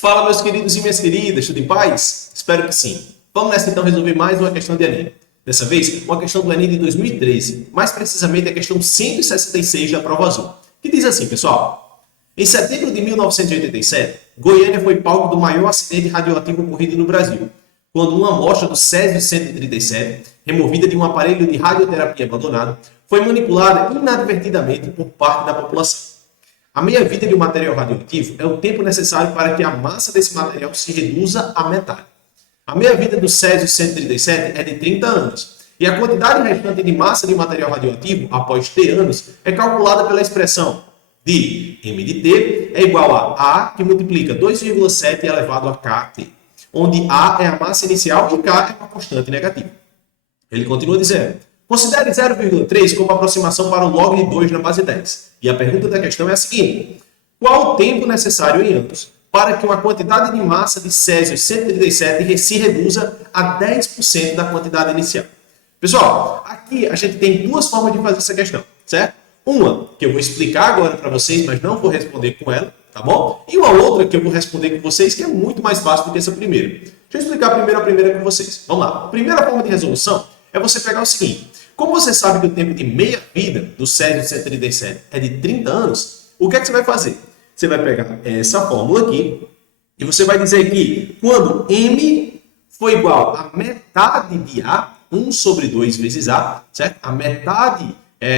Fala, meus queridos e minhas queridas, tudo em paz? Espero que sim. Vamos nessa então resolver mais uma questão de Enem. Dessa vez, uma questão do Enem de 2013, mais precisamente a questão 166 da prova azul, que diz assim, pessoal. Em setembro de 1987, Goiânia foi palco do maior acidente radioativo ocorrido no Brasil, quando uma amostra do Césio-137, removida de um aparelho de radioterapia abandonado, foi manipulada inadvertidamente por parte da população. A meia-vida de um material radioativo é o tempo necessário para que a massa desse material se reduza à metade. A meia-vida do Césio-137 é de 30 anos, e a quantidade restante de massa de um material radioativo, após T anos, é calculada pela expressão de m de T é igual a que multiplica 2,7 elevado a kt, onde A é a massa inicial e K é uma constante negativa. Ele continua dizendo: considere 0,3 como aproximação para o log de 2 na base 10. E a pergunta da questão é a seguinte: qual o tempo necessário em anos para que uma quantidade de massa de Césio-137 se reduza a 10% da quantidade inicial? Pessoal, aqui a gente tem duas formas de fazer essa questão, certo? Uma que eu vou explicar agora para vocês, mas não vou responder com ela, tá bom? E uma outra que eu vou responder com vocês, que é muito mais fácil do que essa primeira. Deixa eu explicar primeiro a primeira com vocês. Vamos lá. A primeira forma de resolução é você pegar o seguinte: como você sabe que o tempo de meia-vida do Césio-137 é de 30 anos, o que é que você vai fazer? Você vai pegar essa fórmula aqui e você vai dizer que quando M for igual a metade de A, 1 sobre 2 vezes A, certo? A metade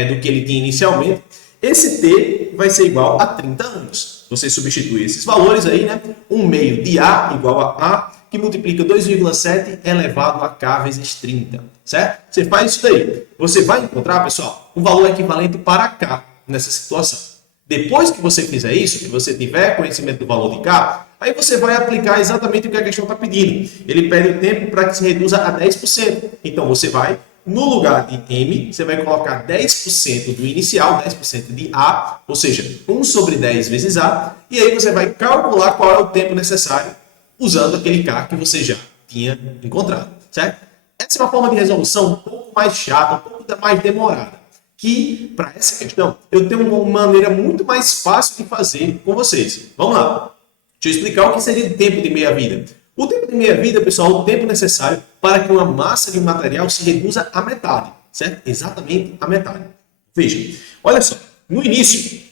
do que ele tinha inicialmente, esse T vai ser igual a 30 anos. Você substitui esses valores aí, né? 1 meio de A igual a que multiplica 2,7 elevado a K vezes 30, certo? Você faz isso daí. Você vai encontrar, pessoal, um valor equivalente para K nessa situação. Depois que você fizer isso, que você tiver conhecimento do valor de K, aí você vai aplicar exatamente o que a questão está pedindo. Ele pede o tempo para que se reduza a 10%. Então, você vai, no lugar de M, você vai colocar 10% do inicial, 10% de A, ou seja, 1 sobre 10 vezes A, e aí você vai calcular qual é o tempo necessário usando aquele K que você já tinha encontrado, certo? Essa é uma forma de resolução um pouco mais chata, um pouco mais demorada, que para essa questão eu tenho uma maneira muito mais fácil de fazer com vocês. Vamos lá. Deixa eu explicar o que seria o tempo de meia-vida. O tempo de meia-vida, pessoal, é o tempo necessário para que uma massa de um material se reduza à metade, certo? Exatamente a metade. Veja, olha só, no início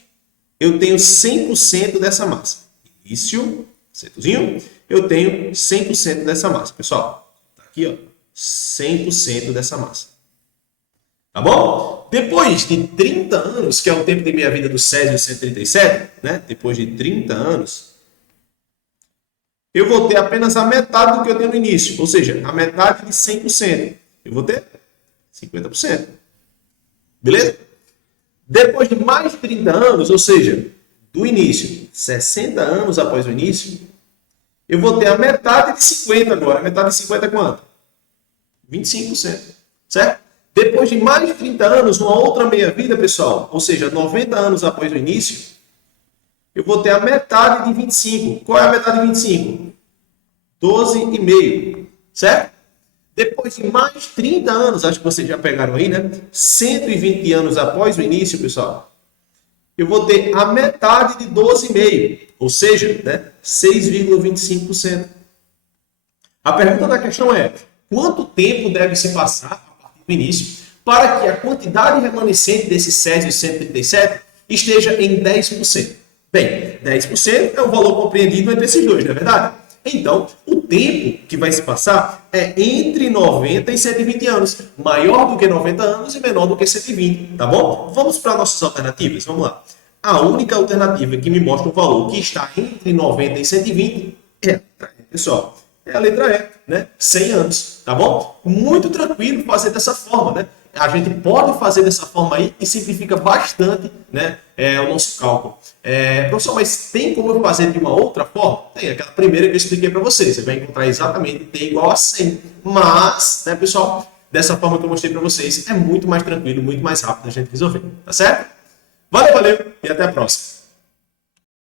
eu tenho 100% dessa massa. Início, centozinho, eu tenho 100% dessa massa. Pessoal, tá aqui, ó, 100% dessa massa. Tá bom? Depois de 30 anos, que é o tempo de meia-vida do Césio-137, né? Depois de 30 anos, eu vou ter apenas a metade do que eu tenho no início, ou seja, a metade de 100%. Eu vou ter 50%. Beleza? Depois de mais de 30 anos, ou seja, do início, 60 anos após o início, eu vou ter a metade de 50 agora. A metade de 50 é quanto? 25%. Certo? Depois de mais de 30 anos, uma outra meia-vida, pessoal, ou seja, 90 anos após o início, eu vou ter a metade de 25. Qual é a metade de 25? 12,5. Certo? Depois de mais de 30 anos, acho que vocês já pegaram aí, né? 120 anos após o início, pessoal, eu vou ter a metade de 12,5. Ou seja, né? 6,25%. A pergunta da questão é: quanto tempo deve se passar a partir do início para que a quantidade remanescente desse Césio-137 esteja em 10%? Bem, 10% é o valor compreendido entre esses dois, não é verdade? Então, o tempo que vai se passar é entre 90 e 120 anos. Maior do que 90 anos e menor do que 120, tá bom? Vamos para nossas alternativas? Vamos lá. A única alternativa que me mostra um valor que está entre 90 e 120 é a letra E, pessoal. É a letra E, né? 100 anos, tá bom? Muito tranquilo fazer dessa forma, né? A gente pode fazer dessa forma aí e simplifica bastante, né, o nosso cálculo. Professor, mas tem como eu fazer de uma outra forma? Tem, aquela primeira que eu expliquei para vocês. Você vai encontrar exatamente T igual a 100. Mas, né, pessoal, dessa forma que eu mostrei para vocês, é muito mais tranquilo, muito mais rápido a gente resolver. Tá certo? Valeu, valeu e até a próxima.